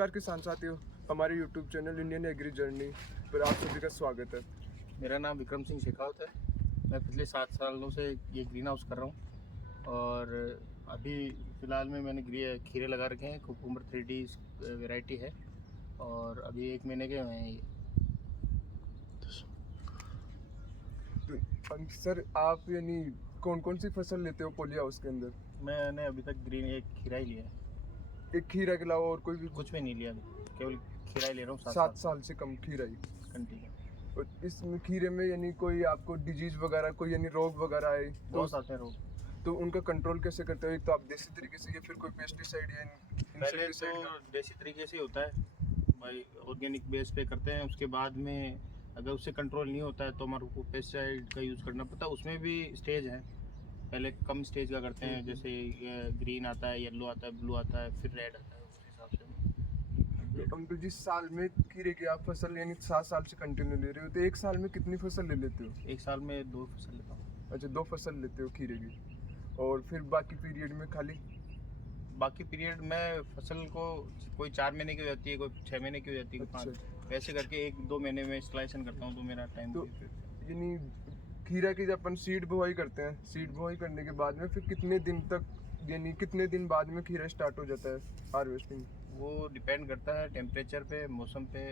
नमस्कार किसान साथियों, हमारे YouTube channel Indian agri journey पर आप सभी का स्वागत है। मेरा नाम विक्रम सिंह शेखावत है। मैं पिछले 7 सालों से ये ग्रीन हाउस कर रहा हूँ और अभी फ़िलहाल में मैंने खीरे लगा रखे हैं। कुकुम्बर 3D वैरायटी है और अभी 1 महीने के हुए हैं ये। तो सर आप यानी कौन कौन सी फसल लेते हो पॉली हाउस के अंदर? मैंने अभी तक एक खीरा ही लिया है। एक खीरा के अलावा और कोई भी? कुछ भी नहीं लिया अभी, केवल खीरा ही ले रहा हूँ। 7 साल से कम खीरा ही कंटिन्यू। और इसमें खीरे में यानी कोई आपको डिजीज वगैरह कोई यानी रोग वगैरह आए तो बहुत आते हैं रोग, तो उनका कंट्रोल कैसे करते हो? एक तो आप देसी तरीके से या फिर कोई पेस्टिसाइड या पहले तो देसी तरीके से होता है भाई, ऑर्गेनिक बेस पे करते हैं। उसके बाद में अगर उससे कंट्रोल नहीं होता है तो हमारे को पेस्टिसाइड का यूज़ करना पड़ता है। उसमें भी स्टेज है, पहले कम स्टेज का करते हैं, जैसे ग्रीन आता है, येलो आता है, ब्लू आता है, फिर रेड आता है, उस हिसाब से। तो अंकल जी साल में खीरे की आप फसल यानी 7 साल से कंटिन्यू ले रहे हो तो एक साल में कितनी फसल ले लेते हो? एक साल में 2 फसल लेता हूँ। अच्छा, 2 फसल लेते हो खीरे की और फिर बाकी पीरियड में खाली? बाकी पीरियड में फसल को कोई 4 महीने की हो जाती है, कोई 6 महीने की हो जाती है, कोई 5, वैसे करके 1-2 महीने में स्लाइसन करता हूँ तो मेरा टाइम तो यानी खीरा की जब अपन सीड बुआई करते हैं, सीड बुआई करने के बाद में फिर कितने दिन तक यानी कितने दिन बाद में खीरा स्टार्ट हो जाता है हार्वेस्टिंग? वो डिपेंड करता है टेम्परेचर पे, मौसम पे,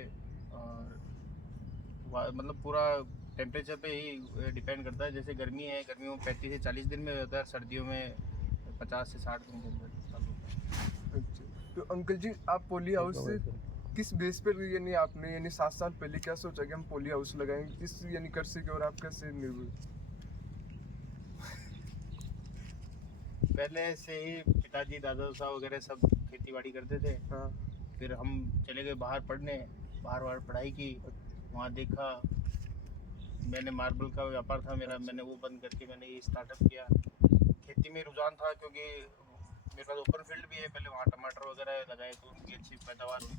और मतलब पूरा टेम्परेचर पे ही डिपेंड करता है। जैसे गर्मी है, गर्मियों में 35 से 40 दिन में हो जाता है, सर्दियों में 50 से 60 दिन के अंदर चालू होता है। अच्छा, तो अंकल जी आप पॉली हाउस किस बेस पर यानी आपने यानी 7 साल पहले क्या सोचा कि हम पॉली हाउस लगाएंगे इस यानी कृषि के और आप कैसे निर्भर? पहले से ही पिताजी दादा साहब वगैरह सब खेती बाड़ी करते थे। हाँ। फिर हम चले गए बाहर पढ़ने, बाहर पढ़ाई की, वहाँ देखा। मैंने मार्बल का व्यापार था मेरा, मैंने वो बंद करके मैंने ये स्टार्टअप किया। खेती में रुझान था क्योंकि मेरे पास ओपन फील्ड भी है। पहले वहाँ टमाटर वगैरह लगाए तो उनकी अच्छी पैदावार हुई।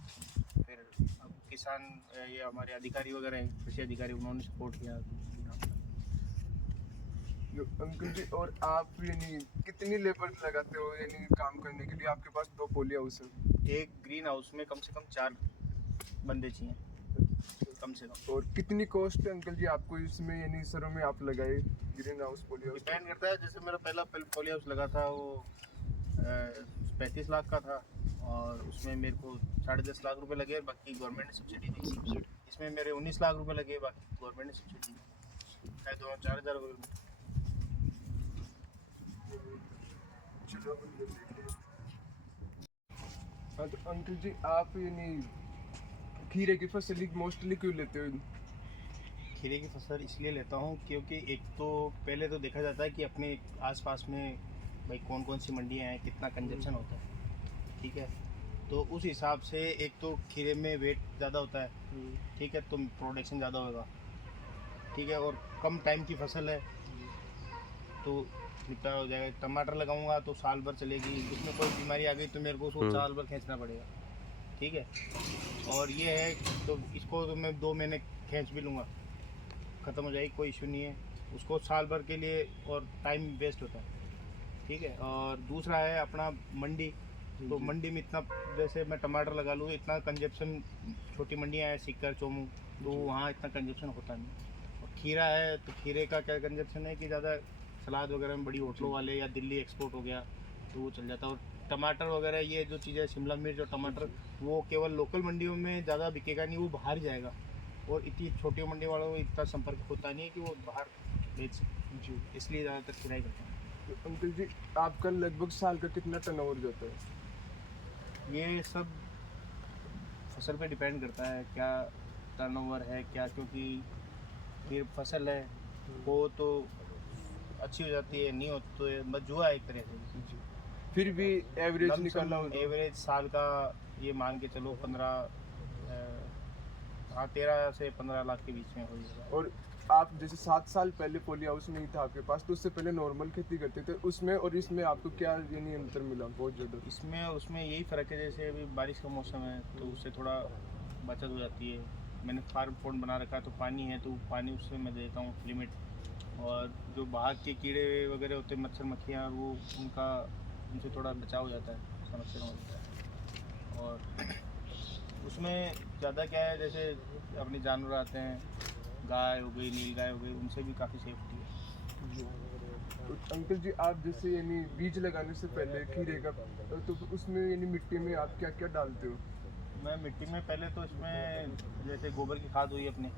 फिर अब किसान ये हमारे अधिकारी वगैरह हैं, कृषि अधिकारी, उन्होंने सपोर्ट किया। अंकल जी और आप यानी कितनी लेबर लगाते हो यानी काम करने के लिए? आपके पास 2 पॉली हाउस है। एक ग्रीन हाउस में कम से कम 4 बंदे चाहिए, कम से कम। और कितनी कॉस्ट है अंकल जी आपको इसमें यानी सरों में आप लगाए green house poly house? Depend करता है। जैसे मेरा पहला पॉली हाउस लगा था वो 35 लाख का था और उसमें मेरे को 10.5 लाख रुपए लगे, बाकी गवर्नमेंट ने सब्सिडी दी। इसमें मेरे 19 लाख रुपए लगे, बाकी गवर्नमेंट ने सब्सिडी दी, चाहे दोनों 4,000 रुपये। चलो हाँ, तो अंकल जी आप यानी खीरे की फसल मोस्टली क्यों लेते हो? खीरे की फसल इसलिए लेता हूँ क्योंकि एक तो पहले तो देखा जाता है कि अपने आसपास में भाई कौन कौन सी मंडियाँ हैं, कितना कंजप्शन होता है, ठीक है। तो उस हिसाब से एक तो खीरे में वेट ज़्यादा होता है, ठीक है, तो प्रोडक्शन ज़्यादा होगा, ठीक है, और कम टाइम की फसल है तो इतना हो जाएगा। टमाटर लगाऊंगा तो साल भर चलेगी, उसमें कोई बीमारी आ गई तो मेरे को उसको साल भर खींचना पड़ेगा, ठीक है। और ये है तो इसको तो मैं 2 महीने खींच भी लूँगा, ख़त्म हो जाएगी, कोई इशू नहीं है। उसको साल भर के लिए और टाइम वेस्ट होता है, ठीक है। और दूसरा है अपना मंडी, तो मंडी में इतना, जैसे मैं टमाटर लगा लूँ, इतना कंजप्शन, छोटी मंडियाँ हैं सीकर चोमू, तो वहाँ इतना कंजप्शन होता नहीं। और खीरा है तो खीरे का क्या कंजप्शन है कि ज़्यादा सलाद वगैरह में बड़ी होटलों वाले या दिल्ली एक्सपोर्ट हो गया तो वो चल जाता है। और टमाटर वगैरह ये जो चीज़ें, शिमला मिर्च और टमाटर, वो केवल लोकल मंडियों में ज़्यादा बिकेगा नहीं, वो बाहर जाएगा। और इतनी छोटी मंडी वालों को इतना संपर्क होता नहीं है कि वो बाहर बेच सकें जी, इसलिए ज़्यादातर खिलाई करते हैं। तो अंकल जी आपका लगभग साल का कितना टर्नओवर जाता है? ये सब फसल पे डिपेंड करता है क्या टर्नओवर है क्या, क्योंकि फिर फसल है वो तो अच्छी हो जाती है, नहीं हो तो बस जुआ है एक तरह से जी। फिर भी एवरेज निकालना हो तो? एवरेज साल का ये मान के चलो 13 से 15 लाख के बीच में हो जाएगा। और आप जैसे 7 साल पहले पॉली हाउस नहीं था आपके पास तो उससे पहले नॉर्मल खेती करते थे, उसमें और इसमें आपको क्या यानी अंतर मिला बहुत ज़्यादा? इसमें और उसमें यही फ़र्क है, जैसे अभी बारिश का मौसम है तो उससे थोड़ा बचत हो जाती है। मैंने फार्म पॉन्ड बना रखा है तो पानी है तो पानी उससे मैं देता हूँ लिमिट। और जो बाहर के कीड़े वगैरह होते हैं, मच्छर मक्खियाँ, वो उनसे थोड़ा बचाव हो जाता है, समस्या हो जाता है। और उसमें ज़्यादा क्या है, जैसे अपने जानवर आते हैं, गाय हो गई, नील गाय हो गई, उनसे भी काफ़ी सेफ्टी है। तो अंकल जी, आप जैसे यानी बीज लगाने से पहले खीरे का, तो उसमें यानी मिट्टी में आप क्या क्या डालते हो? मैं मिट्टी में पहले तो इसमें जैसे गोबर की खाद हुई अपने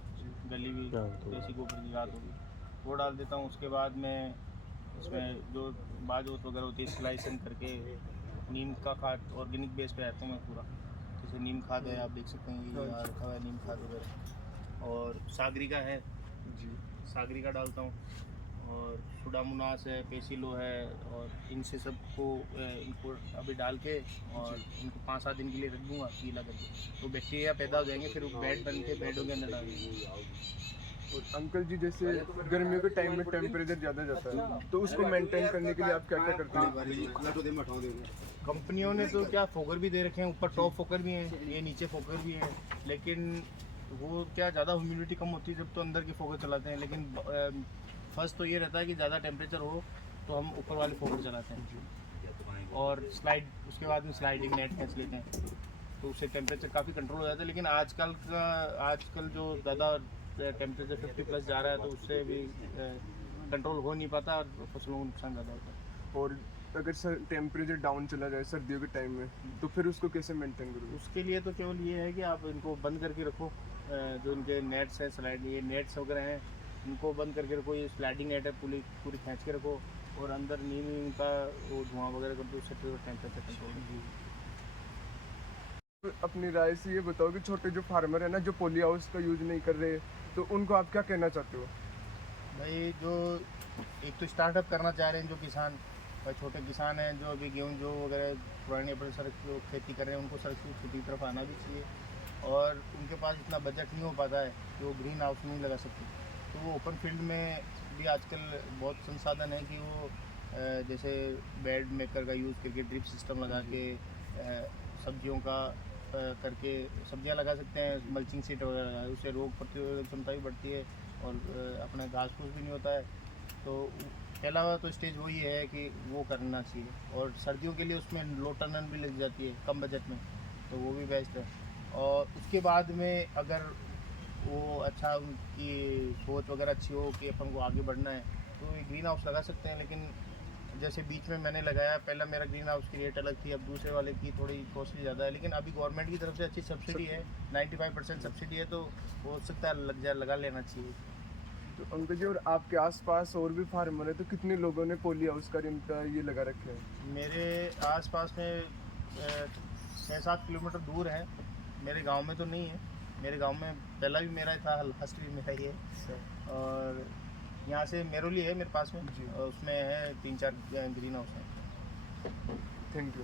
गली हुई देसी गोबर की खाद होगी, वो डाल देता हूँ। उसके बाद में इसमें जो बाजूत वगैरह होती है स्लाइसन करके नीम का खाद ऑर्गेनिक बेस पे रहता हूँ मैं पूरा। जैसे नीम खाद है, आप देख सकते हैं ये यहाँ रखा हुआ है नीम खाद वगैरह, और सागरी का है जी। सागरी का डालता हूँ, और सुडामुनास है, पेसिलो है, और इनसे सबको इनको अभी डाल के और इनको 5-7 दिन के लिए रख दूँगा गीला करके, तो बैक्टीरिया पैदा हो जाएंगे, फिर वो बेड बन के बेडों के अंदर डाल देंगे। और अंकल जी, जैसे गर्मियों के टाइम में टेम्परेचर ज़्यादा जाता है, तो उसको मेंटेन करने के लिए आप क्या क्या करते हैं? कंपनियों ने तो क्या फोकर भी दे रखे हैं, ऊपर टॉप फोकर भी हैं, ये नीचे फोकर भी हैं, लेकिन वो क्या ज़्यादा ह्यूमिडिटी कम होती है जब तो अंदर की फोकर चलाते हैं, लेकिन फर्स्ट तो ये रहता है कि ज़्यादा टेम्परेचर हो तो हम ऊपर वाले फोकर चलाते हैं, और स्लाइड उसके बाद में स्लाइडिंग नेट खींच लेते हैं, तो उससे टेम्परेचर काफ़ी कंट्रोल हो जाता है। लेकिन आजकल जो ज़्यादा टेम्परेचर 50+ जा रहा है, तो उससे भी कंट्रोल हो नहीं पाता और फसलों को नुकसान ज़्यादा होता है। और अगर टेम्परेचर डाउन चला जाए सर्दियों के टाइम में, तो फिर उसको कैसे मेंटेन करोगे? उसके लिए तो केवल ये है कि आप इनको बंद करके रखो, जो इनके नेट्स हैं स्लाइड, ये नेट्स वगैरह हैं, इनको बंद करके रखो। ये स्लाइडिंग नेट है, पूरी पूरी खींच के रखो, और अंदर नीम का वो धुआं वगैरह कर दो, उससे टेम्परेचर कंट्रोल। अपनी राय से ये बताओ कि छोटे जो फार्मर है ना, जो पॉली हाउस का यूज नहीं कर रहे, तो उनको आप क्या कहना चाहते हो? भाई जो एक तो स्टार्टअप करना चाह रहे हैं जो किसान, भाई छोटे किसान हैं जो अभी गेहूँ जो वगैरह पुरानी अपने सड़क जो खेती कर रहे हैं, उनको सड़क की खेती की तरफ आना भी चाहिए, और उनके पास इतना बजट नहीं हो पाता है कि वो ग्रीन हाउस नहीं लगा सकते, तो वो ओपन फील्ड में भी आजकल बहुत संसाधन है कि वो जैसे बेड मेकर का यूज़ करके ड्रिप सिस्टम लगा के सब्जियों का करके सब्जियां लगा सकते हैं, मल्चिंग सीट वगैरह लगा, उससे रोग प्रतिरोधक क्षमता भी बढ़ती है, और अपना घास फूस भी नहीं होता है। तो पहला तो स्टेज वही है कि वो करना चाहिए, और सर्दियों के लिए उसमें लो टर्नन भी लग जाती है कम बजट में, तो वो भी बेस्ट है। और उसके बाद में अगर वो अच्छा उनकी सोच वगैरह अच्छी हो कि अपन को आगे बढ़ना है, तो ये ग्रीन हाउस लगा सकते हैं। लेकिन जैसे बीच में मैंने लगाया, पहला मेरा ग्रीन हाउस की रेट अलग थी, अब दूसरे वाले की थोड़ी कॉस्टली ज़्यादा है, लेकिन अभी गवर्नमेंट की तरफ से अच्छी सब्सिडी है, 95% सब्सिडी है, तो हो सकता है लगा लेना चाहिए। तो अंकल जी, और आपके आसपास और भी फार्मर है, तो कितने लोगों ने पॉली हाउस का इनका ये लगा रखे हैं? मेरे आसपास में 6-7 किलोमीटर दूर है, मेरे गांव में तो नहीं है। मेरे गांव में पहला भी मेरा ही था, फर्स्ट भी मेरा ही है, और यहाँ से मेरोली है मेरे पास में, जी। और उसमें है 3-4 ग्रीन हाउस हैं। Thank you.